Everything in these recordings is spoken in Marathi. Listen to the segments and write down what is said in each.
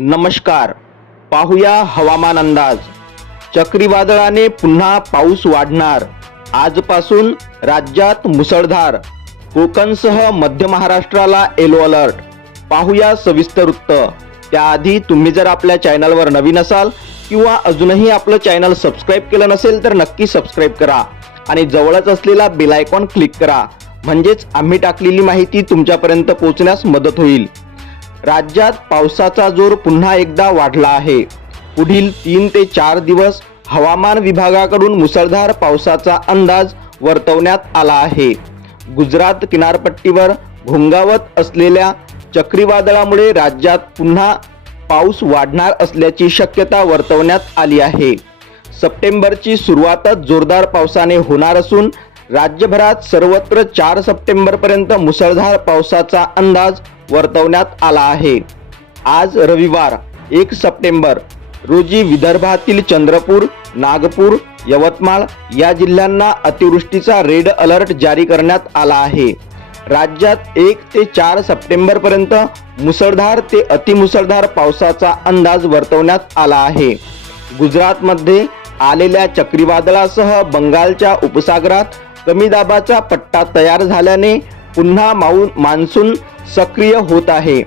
नमस्कार. पाहूया हवामान अंदाज. चक्रीवादळाने पुन्हा पाऊस वाढणार. आजपासून राज्यात मुसळधार. कोकणसह मध्य महाराष्ट्राला येलो अलर्ट पाहुया सविस्तर वृत्त. त्याआधी तुम्ही जर आपल्या चॅनलवर नवीन असाल किंवा अजूनही आपलं चॅनल सबस्क्राईब केलं नसेल तर नक्की सबस्क्राईब करा. आणि जवळच असलेला बेल आयकॉन क्लिक करा. म्हणजेच आम्ही टाकलेली माहिती तुमच्यापर्यंत पोहोचण्यास मदत होईल. राज्यात पावसाचा जोर पुन्हा एकदा वाढला आहे. पुढील तीन ते चार दिवस हवामान विभागाकडून मुसळधार पावसाचा अंदाज वर्तवण्यात आला आहे. गुजरात किनारपट्टीवर घोंगावत असलेल्या चक्रीवादळामुळे राज्यात पुन्हा पाऊस वाढणार असल्याची शक्यता वर्तवण्यात आली आहे. सप्टेंबरची सुरुवातच जोरदार पावसाने होणार असून राज्यभरात सर्वत्र चार सप्टेंबरपर्यंत मुसळधार पावसाचा अंदाज वर्तवण्यात आला आहे. आज रविवार एक सप्टेंबर रोजी विदर्भातील चंद्रपूर नागपूर यवतमाळ या जिल्ह्यांना अतिवृष्टीचा रेड अलर्ट जारी करण्यात आला आहे. राज्यात एक ते चार सप्टेंबरपर्यंत मुसळधार ते अतिमुसळधार पावसाचा अंदाज वर्तवण्यात आला आहे. गुजरातमध्ये आलेल्या चक्रीवादळासह बंगालच्या उपसागरात कमी दाबाचा पट्टा तयार झाल्याने पुन्हा माऊ मान्सून सक्रिय होत आहे.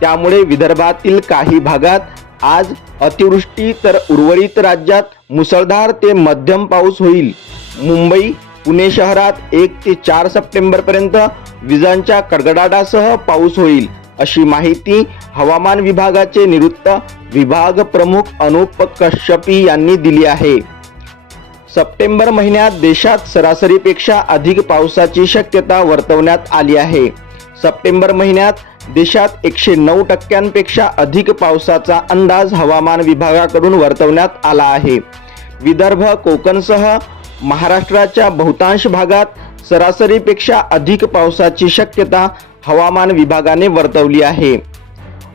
त्यामुळे विदर्भातील काही भागात आज अतिवृष्टी तर उर्वरित राज्यात मुसळधार ते मध्यम पाऊस होईल. मुंबई पुणे शहरात एक ते चार सप्टेंबरपर्यंत विजांच्या कडकडाटासह पाऊस होईल अशी माहिती हवामान विभागाचे निवृत्त विभाग प्रमुख अनुप कश्यपी यांनी दिली आहे. सप्टेंबर महिन्यात देशात सरासरीपेक्षा अधिक पावसाची शक्यता वर्तवण्यात आली आहे. सप्टेंबर महिन्यात देशात एकशे नऊ टक्क्यांपेक्षा अधिक पावसाचा अंदाज हवामान विभागाकडून वर्तवण्यात आला आहे. विदर्भ कोकणसह महाराष्ट्राच्या बहुतांश भागात सरासरीपेक्षा अधिक पावसाची शक्यता हवामान विभागाने वर्तवली आहे.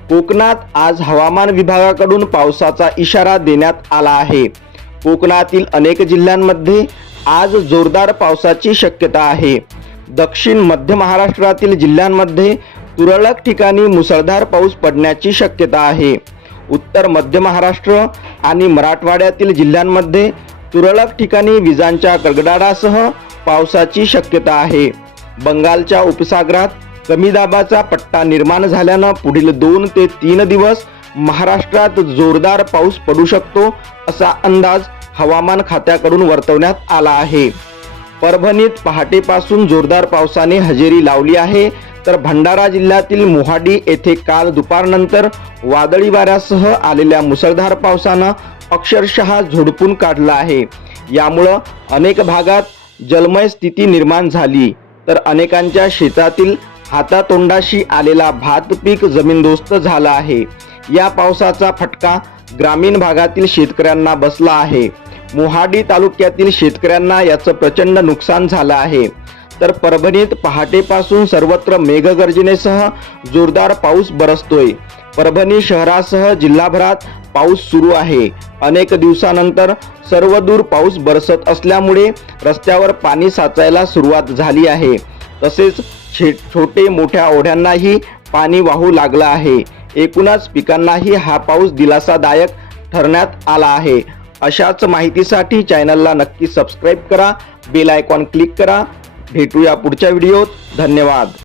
कोकणात आज हवामान विभागाकडून पावसाचा इशारा देण्यात आला आहे. कोकणातील अनेक जिल्ह्यांमध्ये आज जोरदार पावसाची शक्यता आहे. दक्षिण मध्य महाराष्ट्रातील जिल्ह्यांमध्ये तुरळक ठिकाणी मुसळधार पाऊस पडण्याची शक्यता आहे. उत्तर मध्य महाराष्ट्र आणि मराठवाड्यातील जिल्ह्यांमध्ये तुरळक ठिकाणी विजांच्या गडगडाटासह पावसाची शक्यता आहे. बंगालच्या उपसागरात कमी दाबाचा पट्टा निर्माण झाल्यानं पुढील दोन ते तीन दिवस महाराष्ट्रात जोरदार पाऊस पडू शकतो असा अंदाज हवामान खात्याकडून वर्तवण्यात आला आहे. परभणीत पहाटेपासून जोरदार पावसाने हजेरी लावली आहे. तर भंडारा जिल्ह्यातील मोहाडी येथे काल दुपारनंतर वादळी वाऱ्यासह आलेल्या मुसळधार पावसानं अक्षरशः झोडपून काढलं आहे. यामुळं अनेक भागात जलमय स्थिती निर्माण झाली. तर अनेकांच्या शेतातील हातातोंडाशी आलेला भात पीक जमीनदोस्त झाला आहे. या पावसाचा फटका ग्रामीण भागातील शेतकऱ्यांना बसला आहे. मोहाडी तालुक्यातील शेतकऱ्यांना याचं प्रचंड नुकसान झालं आहे. तर परभणीत पहाटेपासून सर्वत्र मेघगर्जनेसह जोरदार पाऊस बरसतोय. परभणी शहरासह जिल्हाभरात पाऊस सुरू आहे. अनेक दिवसानंतर सर्वदूर पाऊस बरसत असल्यामुळे रस्त्यावर पाणी साचायला सुरुवात झाली आहे. तसेच छे छोटे मोठ्या ओढ्यांनाही पाणी वाहू लागलं आहे. एकूणच पिकांनाही हा पाऊस दिलासादायक ठरण्यात आला आहे. अशाच माहितीसाठी चॅनलला नक्की सबस्क्राईब करा बेल आयकॉन क्लिक करा. भेटूया पुढच्या व्हिडिओत. धन्यवाद.